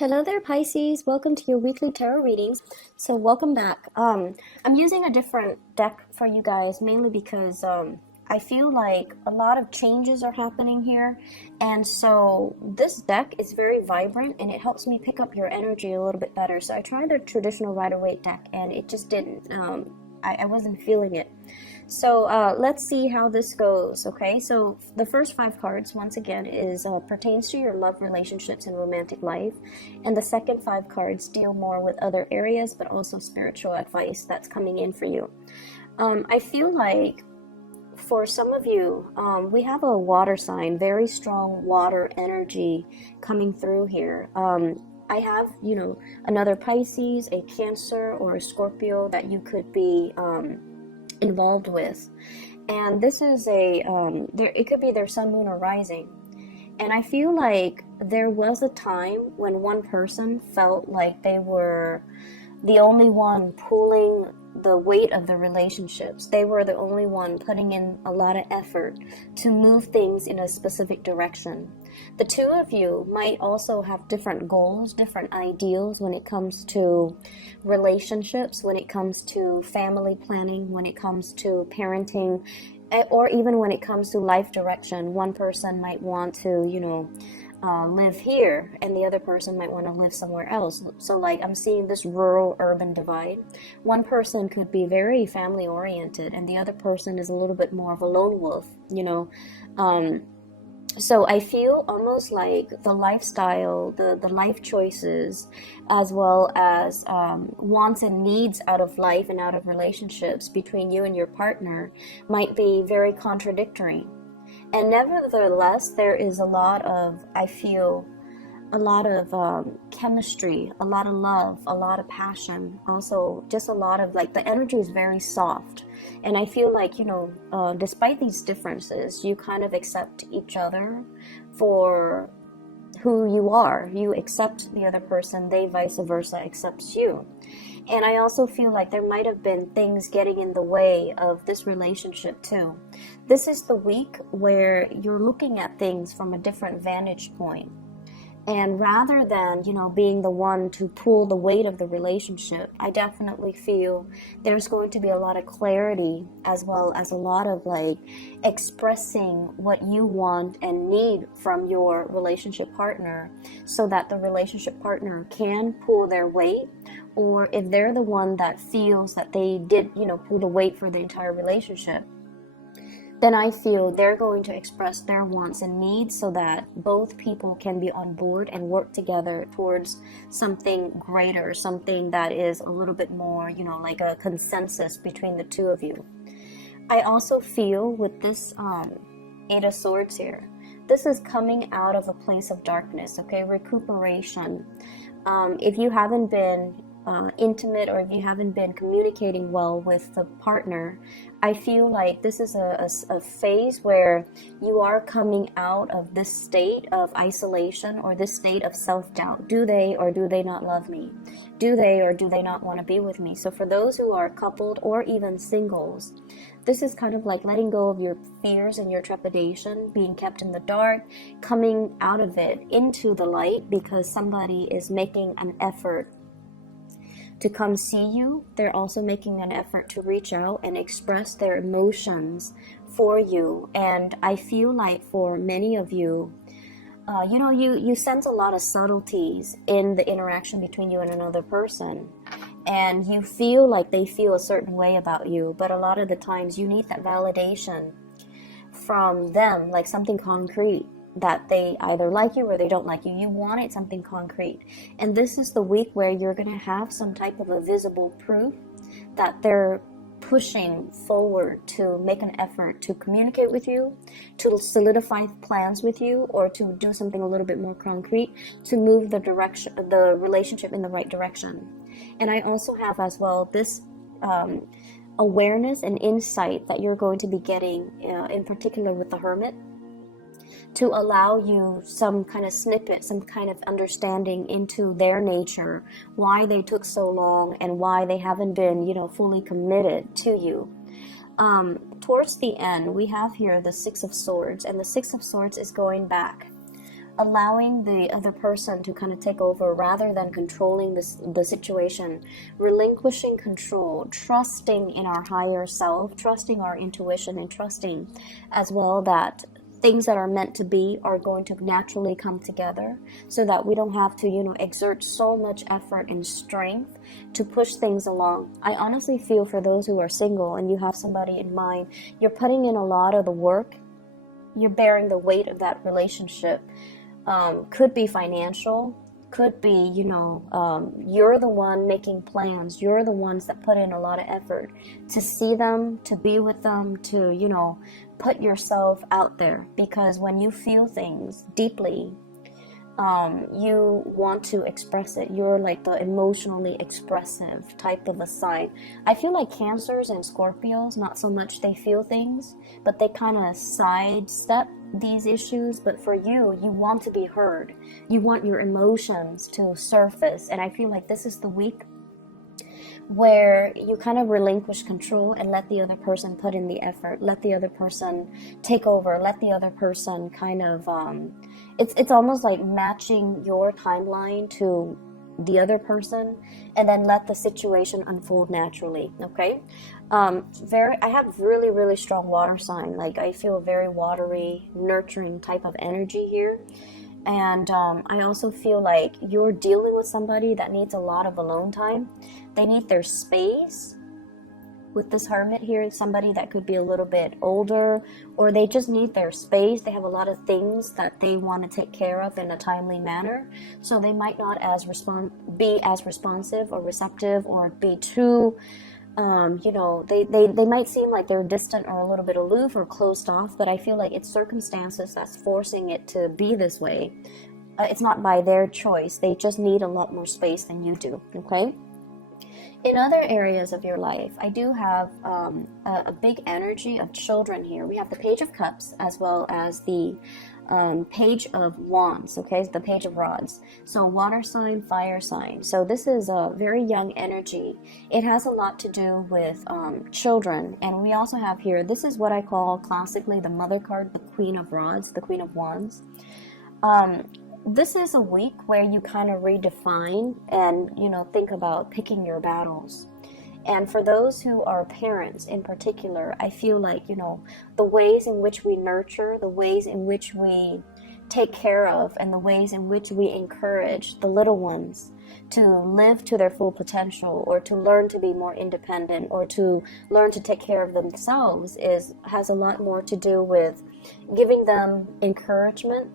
Hello there, Pisces. Welcome to your weekly tarot readings. So welcome back. I'm using a different deck for you guys, mainly because I feel like a lot of changes are happening here. And so this deck is very vibrant and it helps me pick up your energy a little bit better. So I tried the traditional Rider-Waite deck and it just didn't. I wasn't feeling it. So let's see how this goes, okay? So the first 5 cards, once again, is pertains to your love, relationships, and romantic life. And the second 5 cards deal more with other areas, but also spiritual advice that's coming in for you. I feel like for some of you, we have a water sign, very strong water energy coming through here. I have, another Pisces, a Cancer, or a Scorpio that you could be involved with, and this is it could be their sun, moon, or rising. And I feel like there was a time when one person felt like they were the only one pulling the weight of the relationships. They were the only one putting in a lot of effort to move things in a specific direction. The two of you might also have different goals, different ideals when it comes to relationships, when it comes to family planning, when it comes to parenting, or even when it comes to life direction. One person might want to, live here, and the other person might want to live somewhere else. So like I'm seeing this rural urban divide. One person could be very family oriented and the other person is a little bit more of a lone wolf, so I feel almost like the lifestyle, the life choices, as well as wants and needs out of life and out of relationships between you and your partner might be very contradictory. And nevertheless, there is a lot of, I feel, a lot of chemistry, a lot of love, a lot of passion. Also, just a lot of, like, the energy is very soft. And I feel like, despite these differences, you kind of accept each other for who you are. You accept the other person, they vice versa accepts you. And I also feel like there might have been things getting in the way of this relationship too. This is the week where you're looking at things from a different vantage point. And rather than, being the one to pull the weight of the relationship, I definitely feel there's going to be a lot of clarity, as well as a lot of expressing what you want and need from your relationship partner, so that the relationship partner can pull their weight. Or if they're the one that feels that they did, pull the weight for the entire relationship, then I feel they're going to express their wants and needs so that both people can be on board and work together towards something greater, something that is a little bit more, like a consensus between the two of you. I also feel with this 8 of Swords here, this is coming out of a place of darkness, okay? Recuperation. If you haven't been intimate, or if you haven't been communicating well with the partner, I feel like this is a phase where you are coming out of this state of isolation, or this state of self-doubt. Do they or do they not love me? Do they or do they not want to be with me? So for those who are coupled or even singles, this is kind of like letting go of your fears and your trepidation, being kept in the dark, coming out of it into the light because somebody is making an effort to come see you. They're also making an effort to reach out and express their emotions for you. And I feel like for many of you, you sense a lot of subtleties in the interaction between you and another person. And you feel like they feel a certain way about you. But a lot of the times you need that validation from them, like something concrete, that they either like you or they don't like you. You wanted something concrete. And this is the week where you're going to have some type of a visible proof that they're pushing forward to make an effort to communicate with you, to solidify plans with you, or to do something a little bit more concrete to move the relationship in the right direction. And I also have as well this awareness and insight that you're going to be getting, in particular with the Hermit, to allow you some kind of snippet, some kind of understanding into their nature, why they took so long and why they haven't been, fully committed to you. Towards the end, we have here the 6 of Swords, and the 6 of Swords is going back. allowing the other person to kind of take over rather than controlling the situation, relinquishing control, trusting in our higher self, trusting our intuition, and trusting as well that things that are meant to be are going to naturally come together, so that we don't have to, exert so much effort and strength to push things along. I honestly feel for those who are single and you have somebody in mind, you're putting in a lot of the work, you're bearing the weight of that relationship. Could be financial, could be, you're the one making plans, you're the ones that put in a lot of effort to see them, to be with them, to, put yourself out there, because when you feel things deeply, you want to express it. You're like the emotionally expressive type of a sign. I feel like Cancers and Scorpios, not so much they feel things, but they kind of sidestep these issues. But for you, you want to be heard. You want your emotions to surface. And I feel like this is the week where you kind of relinquish control and let the other person put in the effort, let the other person take over, let the other person kind of, it's almost like matching your timeline to the other person, and then let the situation unfold naturally, okay? I have really, really strong water sign. Like, I feel a very watery, nurturing type of energy here. And I also feel like you're dealing with somebody that needs a lot of alone time. They need their space. With this Hermit here, somebody that could be a little bit older, or they just need their space. They have a lot of things that they want to take care of in a timely manner. So they might not be as responsive or receptive, or be too, they might seem like they're distant or a little bit aloof or closed off, but I feel like it's circumstances that's forcing it to be this way. It's not by their choice. They just need a lot more space than you do, okay? In other areas of your life, I do have a big energy of children here. We have the Page of Cups as well as the Page of Wands, okay, the Page of Rods. So water sign, fire sign. So this is a very young energy. It has a lot to do with children. And we also have here, this is what I call classically the mother card, the Queen of Rods, the Queen of Wands. This is a week where you kind of redefine and, think about picking your battles. And for those who are parents in particular, I feel like, the ways in which we nurture, the ways in which we take care of, and the ways in which we encourage the little ones to live to their full potential, or to learn to be more independent, or to learn to take care of themselves has a lot more to do with giving them encouragement,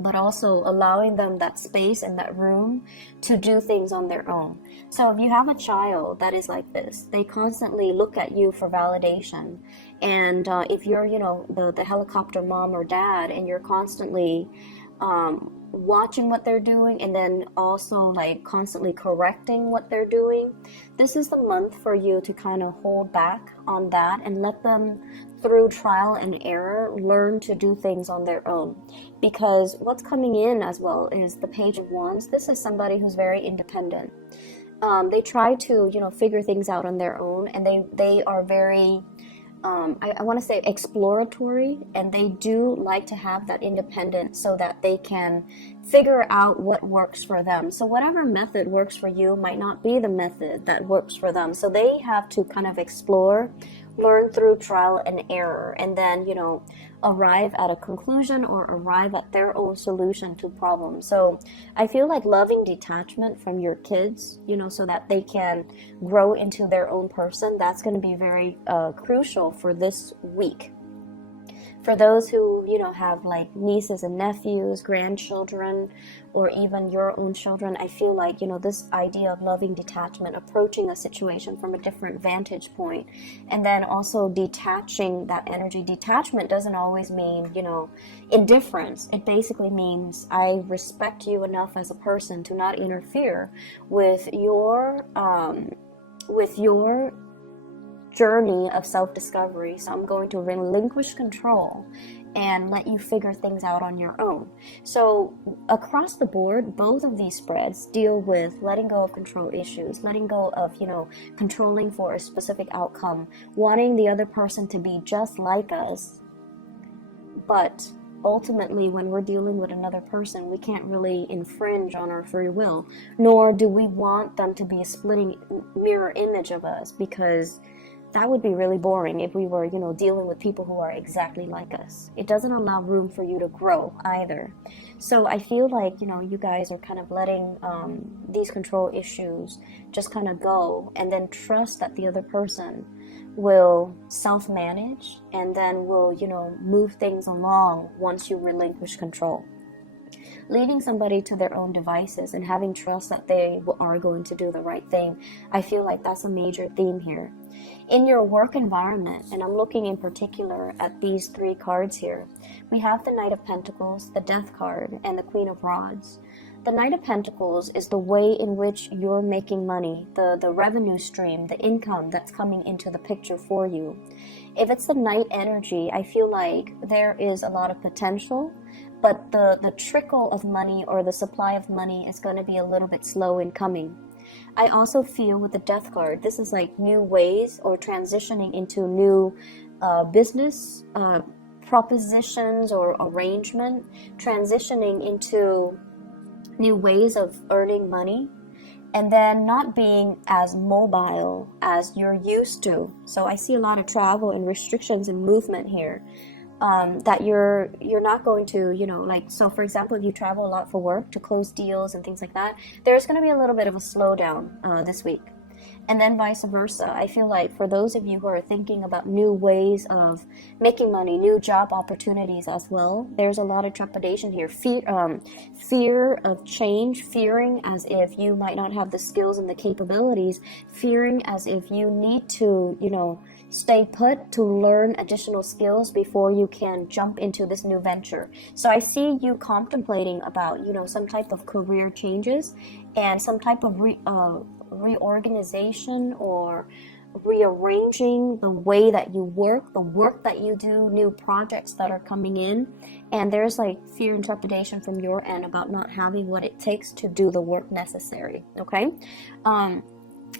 but also allowing them that space and that room to do things on their own. So if you have a child that is like this, they constantly look at you for validation. And if you're, the helicopter mom or dad, and you're constantly watching what they're doing, and then also like constantly correcting what they're doing, this is the month for you to kind of hold back on that and let them, through trial and error, learn to do things on their own. Because what's coming in as well is the Page of Wands. This is somebody who's very independent. They try to, figure things out on their own, and they are very, I want to say exploratory, and they do like to have that independence so that they can figure out what works for them. So whatever method works for you might not be the method that works for them. So they have to kind of explore, learn through trial and error, and then, arrive at a conclusion or arrive at their own solution to problems. So I feel like loving detachment from your kids, so that they can grow into their own person, that's going to be very crucial for this week. For those who, have like nieces and nephews, grandchildren, or even your own children, I feel like, this idea of loving detachment, approaching a situation from a different vantage point, and then also detaching that energy. Detachment doesn't always mean, indifference. It basically means I respect you enough as a person to not interfere with your journey of self-discovery. So I'm going to relinquish control and let you figure things out on your own. So across the board, both of these spreads deal with letting go of control issues, letting go of, controlling for a specific outcome, wanting the other person to be just like us, but ultimately, when we're dealing with another person, we can't really infringe on our free will, nor do we want them to be a splitting mirror image of us, because that would be really boring if we were, dealing with people who are exactly like us. It doesn't allow room for you to grow either. So I feel like, you guys are kind of letting these control issues just kind of go, and then trust that the other person will self-manage, and then will, move things along once you relinquish control. Leaving somebody to their own devices and having trust that they are going to do the right thing, I feel like that's a major theme here. In your work environment, and I'm looking in particular at these 3 cards here, we have the Knight of Pentacles, the Death card, and the Queen of Rods. The Knight of Pentacles is the way in which you're making money, the revenue stream, the income that's coming into the picture for you. If it's the Knight energy, I feel like there is a lot of potential, but the trickle of money or the supply of money is going to be a little bit slow in coming. I also feel with the Death card, this is like new ways or transitioning into new business propositions or arrangement, transitioning into new ways of earning money, and then not being as mobile as you're used to. So I see a lot of travel and restrictions and movement here. That you're not going to, so for example, if you travel a lot for work to close deals and things like that, there's going to be a little bit of a slowdown this week. And then vice versa. I feel like for those of you who are thinking about new ways of making money, new job opportunities as well, there's a lot of trepidation here. Fear of change, fearing as if you might not have the skills and the capabilities, fearing as if you need to, stay put to learn additional skills before you can jump into this new venture. So I see you contemplating about, some type of career changes and some type of reorganization or rearranging the way that you work, the work that you do, new projects that are coming in. And there's like fear and trepidation from your end about not having what it takes to do the work necessary. Okay.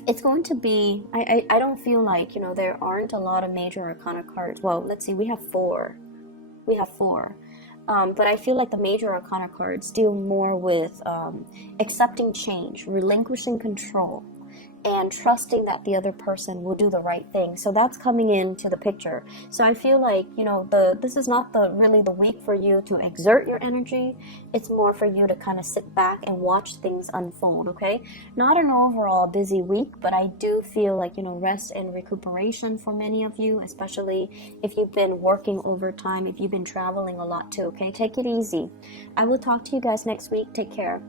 It's going to be, I don't feel like, there aren't a lot of major arcana cards. Well, let's see, we have 4. But I feel like the major arcana cards deal more with accepting change, relinquishing control, and trusting that the other person will do the right thing. So that's coming into the picture. So I feel like, this is not really the week for you to exert your energy. It's more for you to kind of sit back and watch things unfold, okay? Not an overall busy week, but I do feel like, rest and recuperation for many of you, especially if you've been working overtime, if you've been traveling a lot too, okay? Take it easy. I will talk to you guys next week. Take care.